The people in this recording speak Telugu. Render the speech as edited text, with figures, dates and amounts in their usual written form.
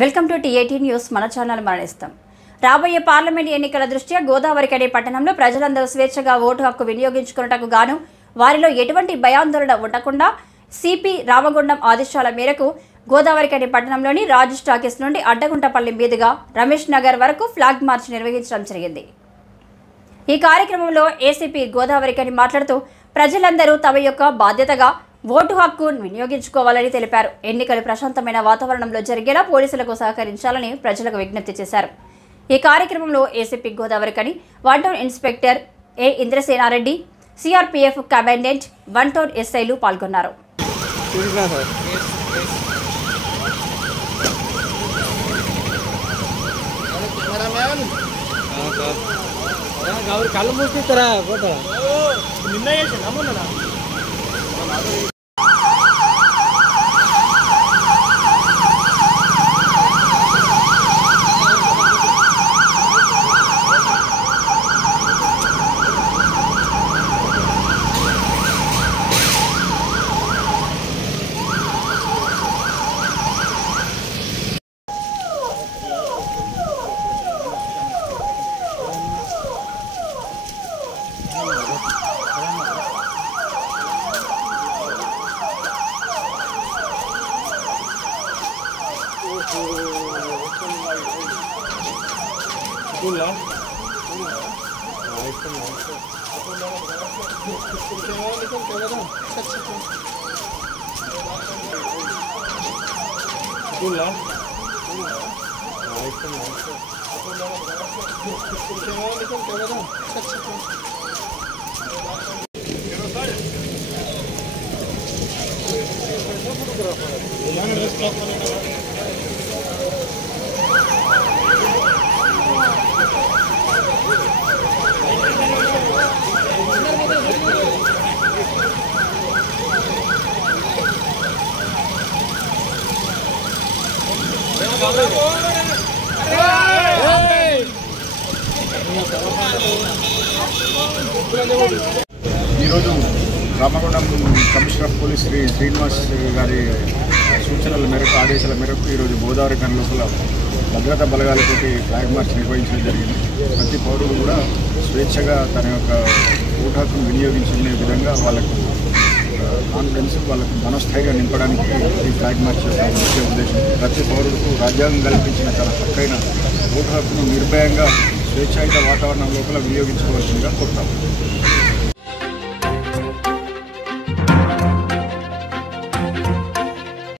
వెల్కమ్ టు టీ18 న్యూస్. మన ఛానల్ మరణిస్తాం. రాబోయే పార్లమెంట్ ఎన్నికల దృష్ట్యా గోదావరికని పట్టణంలో ప్రజలందరూ స్వేచ్ఛగా ఓటు హక్కు వినియోగించుకున్నటకు గాను వారిలో ఎటువంటి భయాందోళన ఉండకుండా సిపి రామగుండం ఆదేశాల మేరకు గోదావరికని పట్టణంలోని రాజ్ టాకీస్ నుండి అడ్డగుంటపల్లి మీదుగా రమేష్ నగర్ వరకు ఫ్లాగ్ మార్చ్ నిర్వహించడం జరిగింది. ఈ కార్యక్రమంలో ఏసీపీ గోదావరికని మాట్లాడుతూ ప్రజలందరూ తమ యొక్క బాధ్యతగా ఓటు హక్కు వినియోగించుకోవాలని తెలిపారు. ఎన్నికలు ప్రశాంతమైన వాతావరణంలో జరిగేలా పోలీసులకు సహకరించాలని ప్రజలకు విజ్ఞప్తి చేశారు. ఈ కార్యక్రమంలో ACP Godavarikhani 1 town inspector A Indrasena Reddy, CRPF commandant 1 town ఎస్ఐలు పాల్గొన్నారు. కళ్ళు మూసిస్తారా ఫోటో నిన్న ఈరోజు Ramagundam commissioner of police Shri Srinivas గారి సూచనల మేరకు ఆదేశాల మేరకు ఈరోజు గోదావరికని లోపల భద్రతా బలగాలతోటి ఫ్లాగ్ మార్చ్ నిర్వహించడం జరిగింది. ప్రతి పౌరుడు కూడా స్వేచ్ఛగా తన యొక్క ఓటు హక్కును వినియోగించుకునే విధంగా వాళ్ళకు కాన్ఫిడెన్స్, వాళ్ళకు మనస్థైర్యం నింపడానికి ఈ ఫ్లాగ్ మార్చ్ యొక్క ముఖ్య ఉద్దేశం. ప్రతి పౌరుడుకు రాజ్యాంగం కల్పించిన తన హక్కైన ఓటు హక్కును నిర్భయంగా స్వేచ్ఛాయుత వాతావరణం లోపల వినియోగించుకోవాల్సిందిగా కోరుతాము.